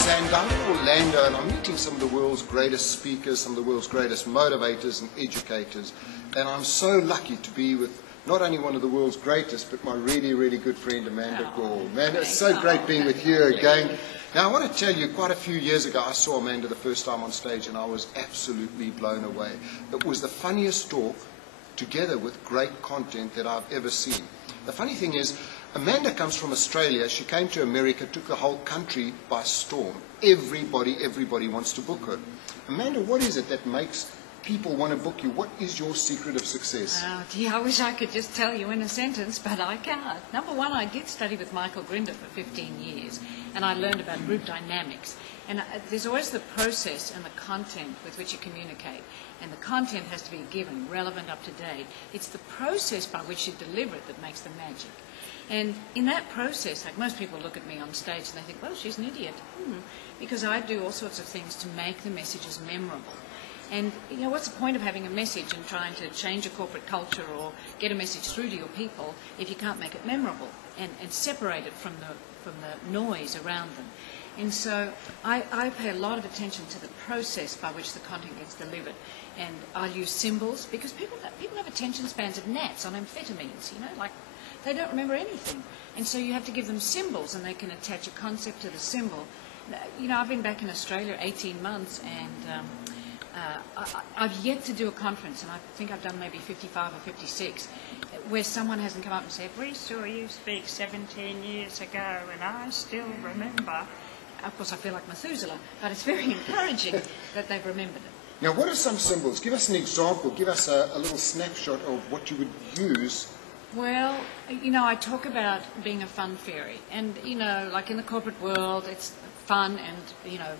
saying, down in Orlando, and I'm meeting some of the world's greatest speakers, some of the world's greatest motivators and educators, and I'm so lucky to be with not only one of the world's greatest, but my really, really good friend, Amanda Gore. Man, it's so great being with you again. Now, I want to tell you, quite a few years ago, I saw Amanda the first time on stage, and I was absolutely blown away. It was the funniest talk, together with great content, that I've ever seen. The funny thing is, Amanda comes from Australia. She came to America, took the whole country by storm. Everybody wants to book her. Amanda, what is it that makes people want to book you? What is your secret of success? Oh, gee, I wish I could just tell you in a sentence, but I can't. Number one, I did study with Michael Grinder for 15 years, and I learned about group dynamics. And there's always the process and the content with which you communicate. And the content has to be given, relevant, up to date. It's the process by which you deliver it that makes the magic. And in that process, like most people look at me on stage and they think, well, she's an idiot. Because I do all sorts of things to make the messages memorable. And, you know, what's the point of having a message and trying to change a corporate culture or get a message through to your people if you can't make it memorable and separate it from the noise around them? And so I pay a lot of attention to the process by which the content gets delivered. And I'll use symbols because people have attention spans of gnats on amphetamines, you know, like they don't remember anything. And so you have to give them symbols and they can attach a concept to the symbol. You know, I've been back in Australia 18 months and I've yet to do a conference, and I think I've done maybe 55 or 56, where someone hasn't come up and said, we saw you speak 17 years ago and I still remember. Of course, I feel like Methuselah, but it's very encouraging that they've remembered it. Now, what are some symbols? Give us an example. Give us a little snapshot of what you would use. Well, you know, I talk about being a fun fairy. And, you know, like in the corporate world, it's fun and, you know,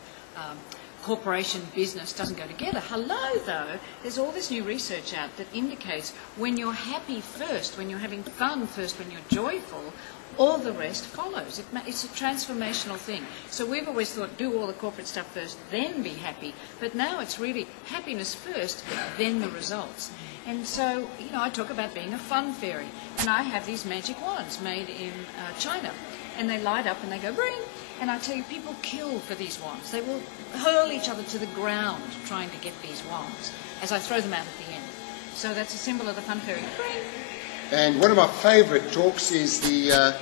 corporation business doesn't go together. Hello, though, there's all this new research out that indicates when you're happy first, when you're having fun first, when you're joyful, all the rest follows. It's a transformational thing. So we've always thought, do all the corporate stuff first, then be happy. But now it's really happiness first, then the results. And so, you know, I talk about being a fun fairy. And I have these magic wands made in China. And they light up and they go, bring. And I tell you, people kill for these wands. They will hurl each other to the ground trying to get these wands as I throw them out at the end. So that's a symbol of the fun fairy. Bring. And one of my favourite talks is the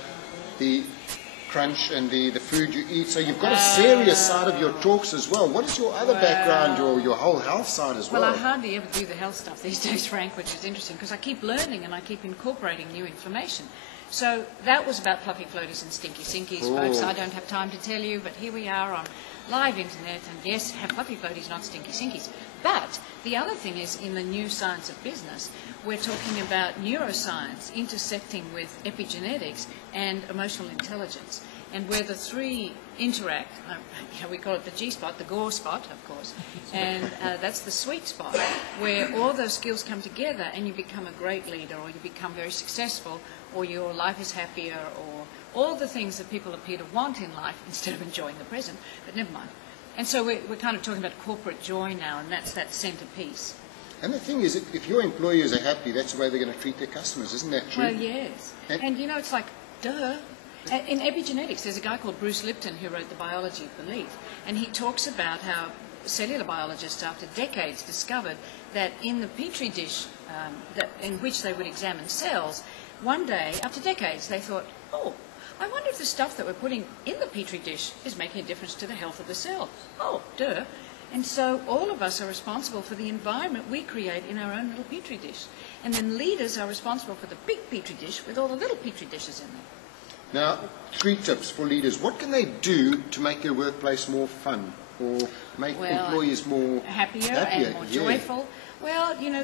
crunch and the food you eat. So you've got a serious side of your talks as well. What is your other background, your whole health side as well? Well, I hardly ever do the health stuff these days, Frank, which is interesting because I keep learning and I keep incorporating new information. So that was about fluffy floaties and stinky sinkies, folks. I don't have time to tell you, but here we are on live internet, and yes, have fluffy floaties, not stinky sinkies. But the other thing is, in the new science of business, we're talking about neuroscience intersecting with epigenetics and emotional intelligence, and where the three interact. We call it the G-spot, the Gore spot, of course, and that's the sweet spot, where all those skills come together and you become a great leader, or you become very successful, or your life is happier, or all the things that people appear to want in life instead of enjoying the present, but never mind. And so we're kind of talking about corporate joy now, and that's that centerpiece. And the thing is, if your employees are happy, that's the way they're going to treat their customers, isn't that true? Well, yes. And you know, it's like, duh. In epigenetics, there's a guy called Bruce Lipton who wrote The Biology of Belief, and he talks about how cellular biologists, after decades, discovered that in the petri dish in which they would examine cells, one day, after decades, they thought, oh, I wonder if the stuff that we're putting in the petri dish is making a difference to the health of the cell. Oh, duh. And so all of us are responsible for the environment we create in our own little petri dish. And then leaders are responsible for the big petri dish with all the little petri dishes in there. Now, 3 tips for leaders. What can they do to make their workplace more fun or make employees more happier and more joyful? Well, you know,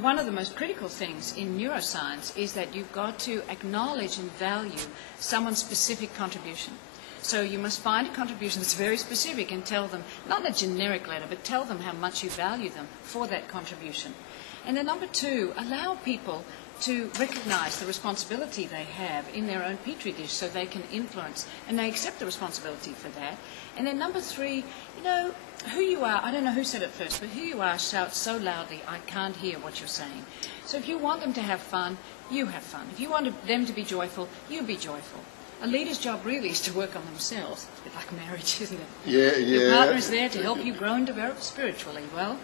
one of the most critical things in neuroscience is that you've got to acknowledge and value someone's specific contribution. So you must find a contribution that's very specific and tell them, not in a generic letter, but tell them how much you value them for that contribution. And then number 2, allow people to recognize the responsibility they have in their own petri dish so they can influence, and they accept the responsibility for that. And then number 3, you know, who you are, I don't know who said it first, but who you are shouts so loudly, I can't hear what you're saying. So if you want them to have fun, you have fun. If you want them to be joyful, you be joyful. a leader's job really is to work on themselves. It's a bit like marriage, isn't it? Yeah, yeah. Your partner is there to help you grow and develop spiritually. Well,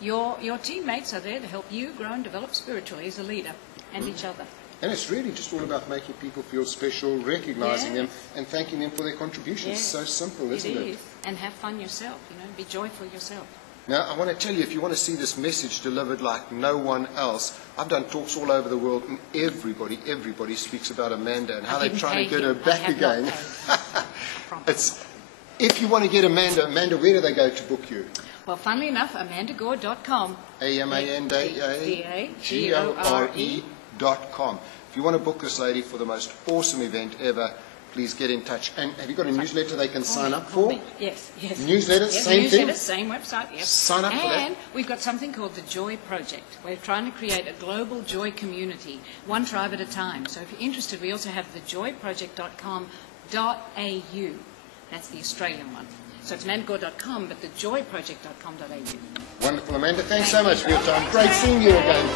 your teammates are there to help you grow and develop spiritually as a leader and each other. And it's really just all about making people feel special, recognizing them, Yes. and thanking them for their contributions. Yes. So simple, isn't It it? is. And have fun yourself, be joyful yourself. Now, I want to tell you, if you want to see this message delivered like no one else, I've done talks all over the world, and everybody speaks about Amanda and how they're trying to get her back again. If you want to get Amanda, where do they go to book you? Well, funnily enough, amandagore.com. AMANDAGORE.com. If you want to book this lady for the most awesome event ever, please get in touch. And have you got a newsletter they can sign up for? Yes. Newsletter, yes, same newsletter, thing? same website, yes. Sign up for that. And we've got something called the Joy Project. We're trying to create a global joy community, one tribe at a time. So if you're interested, we also have thejoyproject.com.au. That's the Australian one. So it's amandagore.com, but thejoyproject.com.au. Wonderful, Amanda. Thanks so much for your time. Great seeing you again.